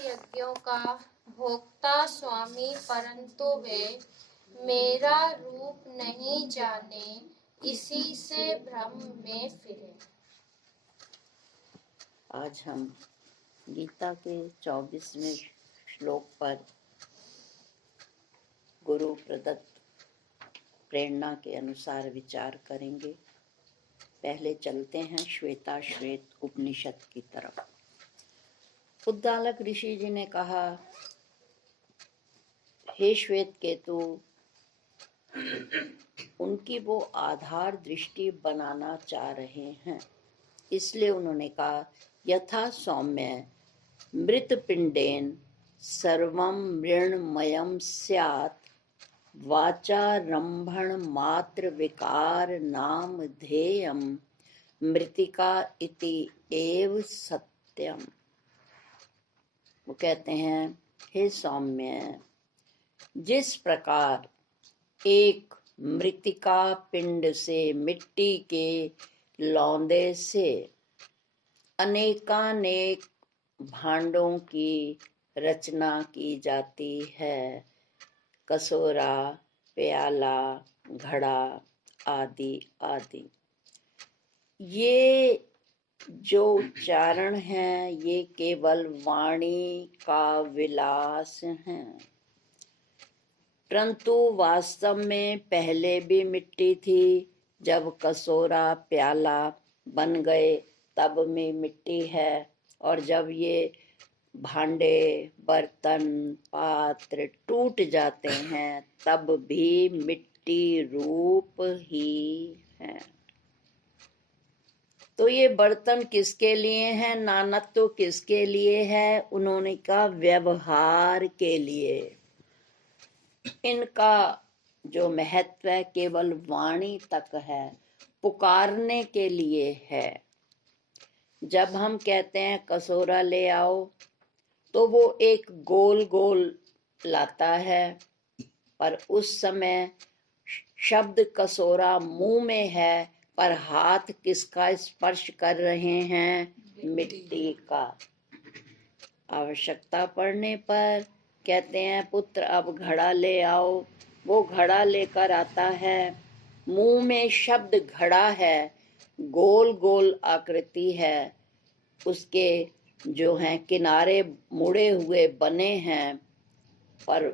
यज्ञों का भोक्ता स्वामी, परंतु वे मेरा रूप नहीं जाने, इसी से भ्रम में फिरे। आज हम गीता के 24वें श्लोक पर गुरु प्रदत्त प्रेरणा के अनुसार विचार करेंगे। पहले चलते हैं श्वेता श्वेत उपनिषद की तरफ। उद्दालक ऋषि जी ने कहा, हे श्वेत केतु, उनकी वो आधार दृष्टि बनाना चाह रहे हैं, इसलिए उन्होंने कहा, यथा सौम्य मृत पिंडेन सर्वं मृण्मयं स्यात्, वाचारंभण मात्र विकार नाम ध्येयम मृतिका इति एव सत्यम। वो कहते हैं, हे सौम्य, जिस प्रकार एक मृतिका पिंड से मिट्टी के लौंदे से अनेकानेक भांडों की रचना की जाती है, कसोरा, प्याला, घड़ा आदि आदि। ये जो उच्चारण है ये केवल वाणी का विलास है, परंतु वास्तव में पहले भी मिट्टी थी। जब कसोरा प्याला बन गए तब में मिट्टी है, और जब ये भांडे बर्तन पात्र टूट जाते हैं तब भी मिट्टी रूप ही है। तो ये बर्तन किसके लिए हैं, नानत्व किसके लिए है? उन्होंने कहा व्यवहार के लिए। इनका जो महत्व है केवल वाणी तक है, पुकारने के लिए है। जब हम कहते हैं कसोरा ले आओ, तो वो एक गोल गोल लाता है, पर उस समय शब्द कसोरा मुंह में है, पर हाथ किसका स्पर्श कर रहे हैं? मिट्टी का। आवश्यकता पड़ने पर कहते हैं, पुत्र अब घड़ा ले आओ, वो घड़ा लेकर आता है। मुंह में शब्द घड़ा है, गोल गोल आकृति है, उसके जो हैं किनारे मुड़े हुए बने हैं, पर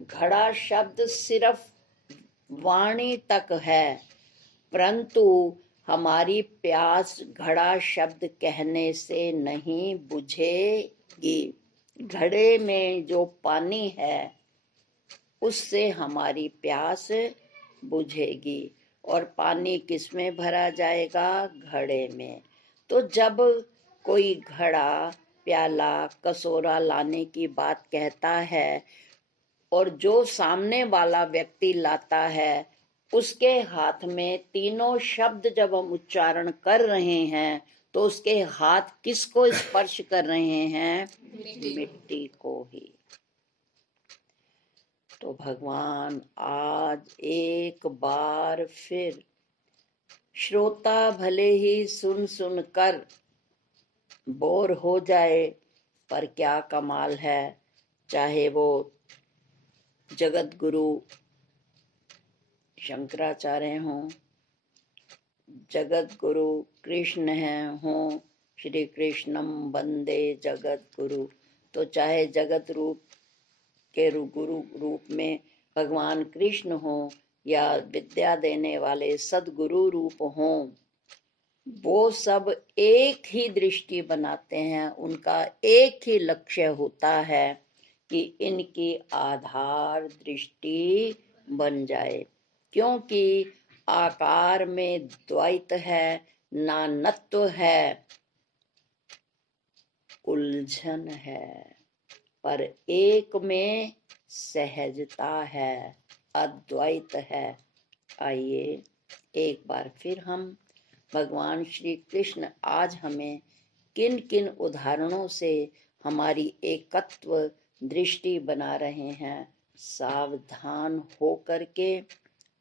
घड़ा शब्द सिर्फ वाणी तक है, परंतु हमारी प्यास घड़ा शब्द कहने से नहीं बुझेगी। घड़े में जो पानी है उससे हमारी प्यास बुझेगी, और पानी किस में भरा जाएगा? घड़े में। तो जब कोई घड़ा, प्याला, कसोरा लाने की बात कहता है, और जो सामने वाला व्यक्ति लाता है उसके हाथ में तीनों शब्द जब हम उच्चारण कर रहे हैं तो उसके हाथ किसको स्पर्श कर रहे हैं? मिट्टी को ही। तो भगवान आज एक बार फिर श्रोता भले ही सुन सुन कर बोर हो जाए, पर क्या कमाल है, चाहे वो जगत गुरु शंकराचार्य हों, जगत गुरु कृष्ण हैं हों, श्री कृष्णम वंदे जगत गुरु। तो चाहे जगत रूप के गुरु रूप में भगवान कृष्ण हों या विद्या देने वाले सदगुरु रूप हों, वो सब एक ही दृष्टि बनाते हैं। उनका एक ही लक्ष्य होता है कि इनकी आधार दृष्टि बन जाए, क्योंकि आकार में द्वैत है, नानत्व है, उलझन है, पर एक में सहजता है, अद्वैत है। आइए एक बार फिर हम भगवान श्री कृष्ण आज हमें किन किन उदाहरणों से हमारी एकत्व दृष्टि बना रहे हैं, सावधान होकर के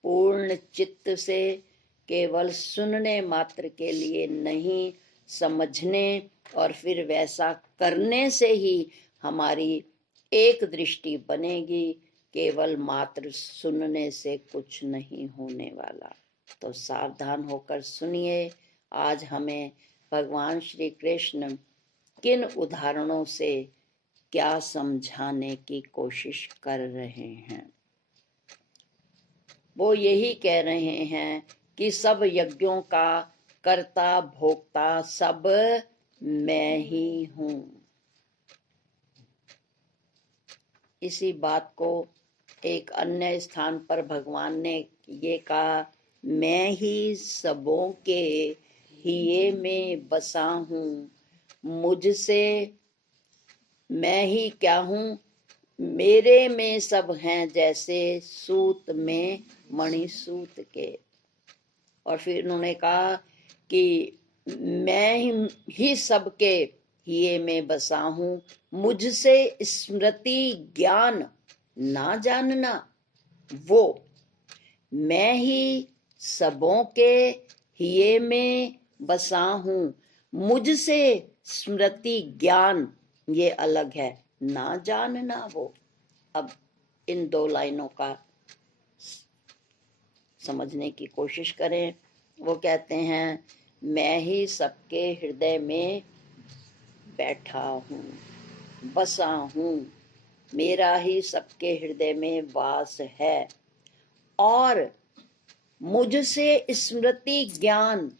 पूर्ण चित्त से, केवल सुनने मात्र के लिए नहीं, समझने और फिर वैसा करने से ही हमारी एक दृष्टि बनेगी, केवल मात्र सुनने से कुछ नहीं होने वाला। तो सावधान होकर सुनिए। आज हमें भगवान श्री कृष्ण किन उदाहरणों से क्या समझाने की कोशिश कर रहे हैं। वो यही कह रहे हैं कि सब यज्ञों का कर्ता भोक्ता सब मैं ही हूं। इसी बात को एक अन्य स्थान पर भगवान ने ये कहा, मैं ही सबों के हिये में बसा हूँ, मुझसे मैं ही क्या हूँ, मेरे में सब हैं जैसे सूत में मणि सूत के। और फिर उन्होंने कहा कि मैं ही सबके हिये में बसा हूँ, मुझसे स्मृति ज्ञान ना जानना वो, मैं ही सबों के हिये में बसा हूँ, मुझसे स्मृति ज्ञान ये अलग है, ना जानना वो। अब इन दो लाइनों का समझने की कोशिश करें। वो कहते हैं, मैं ही सबके हृदय में बैठा हूँ, बसा हूँ, मेरा ही सबके हृदय में वास है, और मुझसे स्मृति ज्ञान,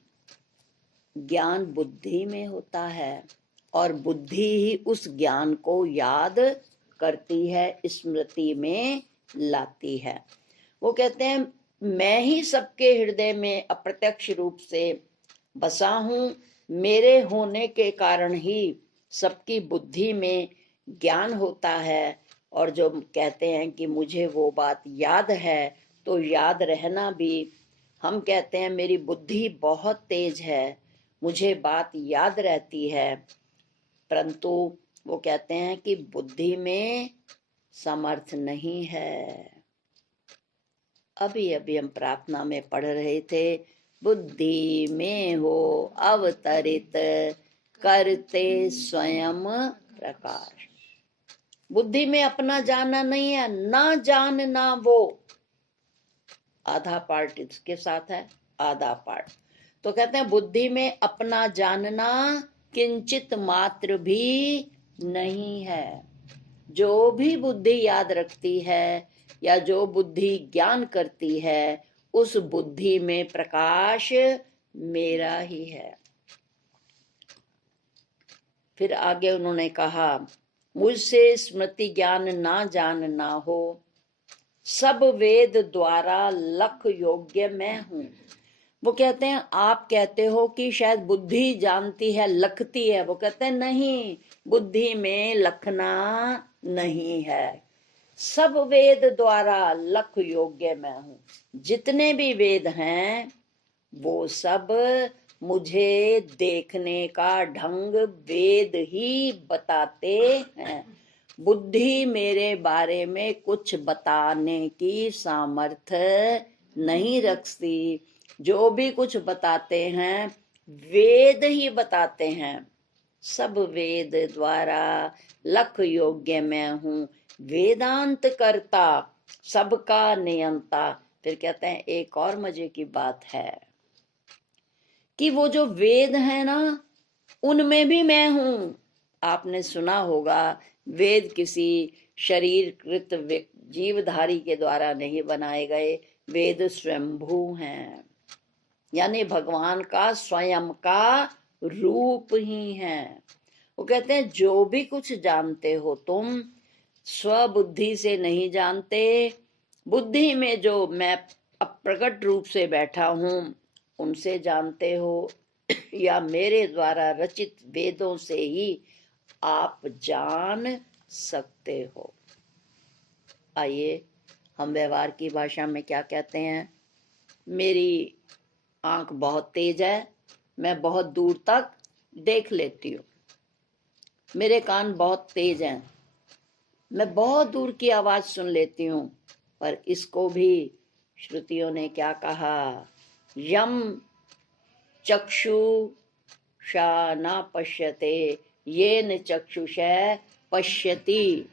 ज्ञान बुद्धि में होता है, और बुद्धि ही उस ज्ञान को याद करती है, स्मृति में लाती है। वो कहते हैं, मैं ही सबके हृदय में अप्रत्यक्ष रूप से बसा हूँ, मेरे होने के कारण ही सबकी बुद्धि में ज्ञान होता है। और जो कहते हैं कि मुझे वो बात याद है, तो याद रहना भी, हम कहते हैं मेरी बुद्धि बहुत तेज है, मुझे बात याद रहती है, परंतु वो कहते हैं कि बुद्धि में समर्थ नहीं है। अभी अभी हम प्रार्थना में पढ़ रहे थे, बुद्धि में हो अवतरित करते स्वयं प्रकाश। बुद्धि में अपना जानना नहीं है, ना जानना वो। आधा पार्ट इसके साथ है, आधा पार्ट। तो कहते हैं बुद्धि में अपना जानना किंचित मात्र भी नहीं है। जो भी बुद्धि याद रखती है या जो बुद्धि ज्ञान करती है, उस बुद्धि में प्रकाश मेरा ही है। फिर आगे उन्होंने कहा, मुझसे स्मृति ज्ञान ना जानना हो, सब वेद द्वारा लख योग्य मैं हूं। वो कहते हैं, आप कहते हो कि शायद बुद्धि जानती है, लखती है। वो कहते हैं नहीं, बुद्धि में लखना नहीं है, सब वेद द्वारा लख योग्य मैं हूं। जितने भी वेद हैं वो सब मुझे देखने का ढंग वेद ही बताते हैं। बुद्धि मेरे बारे में कुछ बताने की सामर्थ्य नहीं रखती। जो भी कुछ बताते हैं वेद ही बताते हैं। सब वेद द्वारा लख योग्य मैं हूँ, वेदांत करता, सबका नियंता। फिर कहते हैं एक और मजे की बात है कि वो जो वेद है ना, उनमें भी मैं हूं। आपने सुना होगा, वेद किसी शरीरकृत जीवधारी के द्वारा नहीं बनाए गए, वेद स्वयंभू हैं, यानी भगवान का स्वयं का रूप ही है। वो कहते हैं जो भी कुछ जानते हो तुम, स्वबुद्धि से नहीं जानते, बुद्धि में जो मैं अप्रकट रूप से बैठा हूं उनसे जानते हो, या मेरे द्वारा रचित वेदों से ही आप जान सकते हो। आइए हम व्यवहार की भाषा में क्या कहते हैं। मेरी आंख बहुत तेज है, मैं बहुत दूर तक देख लेती हूँ। मेरे कान बहुत तेज हैं, मैं बहुत दूर की आवाज सुन लेती हूँ। पर इसको भी श्रुतियों ने क्या कहा, यम चक्षुषा न पश्यते येन चक्षुषः पश्यति,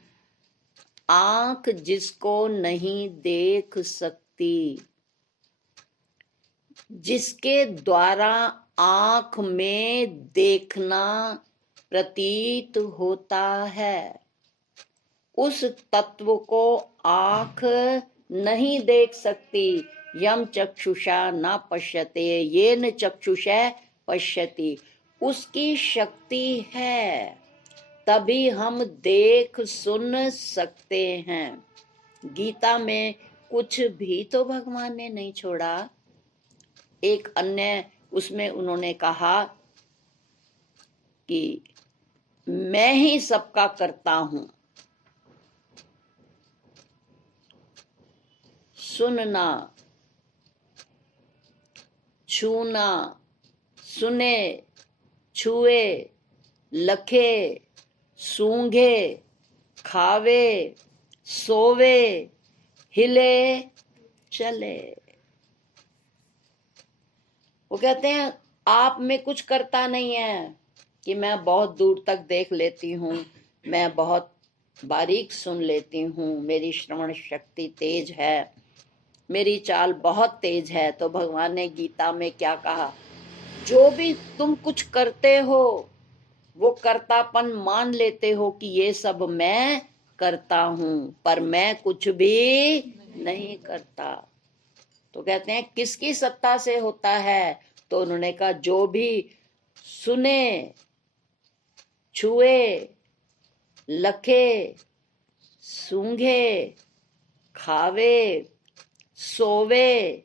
आंख जिसको नहीं देख सकती, जिसके द्वारा आंख में देखना प्रतीत होता है, उस तत्व को आंख नहीं देख सकती। यम चक्षुषा न पश्यते येन चक्षुषा पश्यति, उसकी शक्ति है तभी हम देख सुन सकते हैं। गीता में कुछ भी तो भगवान ने नहीं छोड़ा। एक अन्य उसमें उन्होंने कहा कि मैं ही सबका करता हूं, सुनना, छूना, सुने, छुए, लखे, सूंघे, खावे, सोवे, हिले, चले। वो कहते हैं आप में कुछ करता नहीं है कि मैं बहुत दूर तक देख लेती हूँ, मैं बहुत बारीक सुन लेती हूँ, मेरी श्रवण शक्ति तेज है, मेरी चाल बहुत तेज है। तो भगवान ने गीता में क्या कहा, जो भी तुम कुछ करते हो वो कर्तापन मान लेते हो कि ये सब मैं करता हूं, पर मैं कुछ भी नहीं करता। तो कहते हैं किसकी सत्ता से होता है? तो उन्होंने कहा जो भी सुने, छुए, लखे, सूंघे, खावे, सोवे,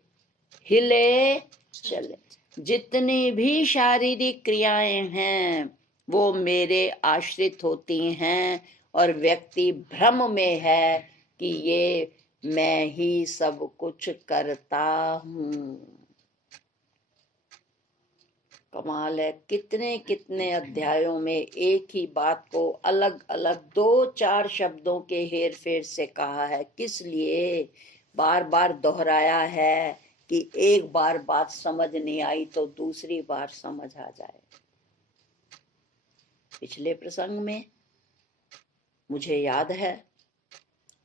हिले, चले, जितनी भी शारीरिक क्रियाएं हैं वो मेरे आश्रित होती हैं और व्यक्ति भ्रम में है कि ये मैं ही सब कुछ करता हूं। कमाल है, कितने कितने अध्यायों में एक ही बात को अलग अलग 2-4 शब्दों के हेर फेर से कहा है। किस लिए बार बार दोहराया है कि एक बार बात समझ नहीं आई तो दूसरी बार समझ आ जाए। पिछले प्रसंग में मुझे याद है,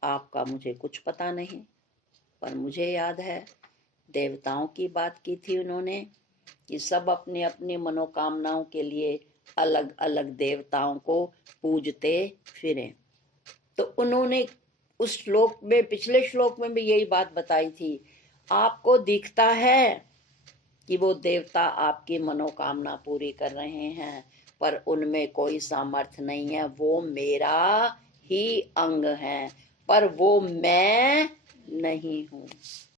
आपका मुझे कुछ पता नहीं, पर मुझे याद है देवताओं की बात की थी उन्होंने कि सब अपनी अपनी मनोकामनाओं के लिए अलग अलग देवताओं को पूजते फिरें। तो उन्होंने उस श्लोक में, पिछले श्लोक में भी यही बात बताई थी, आपको दिखता है कि वो देवता आपकी मनोकामना पूरी कर रहे हैं, पर उनमें कोई सामर्थ्य नहीं है, वो मेरा ही अंग है, पर वो मैं नहीं हूं।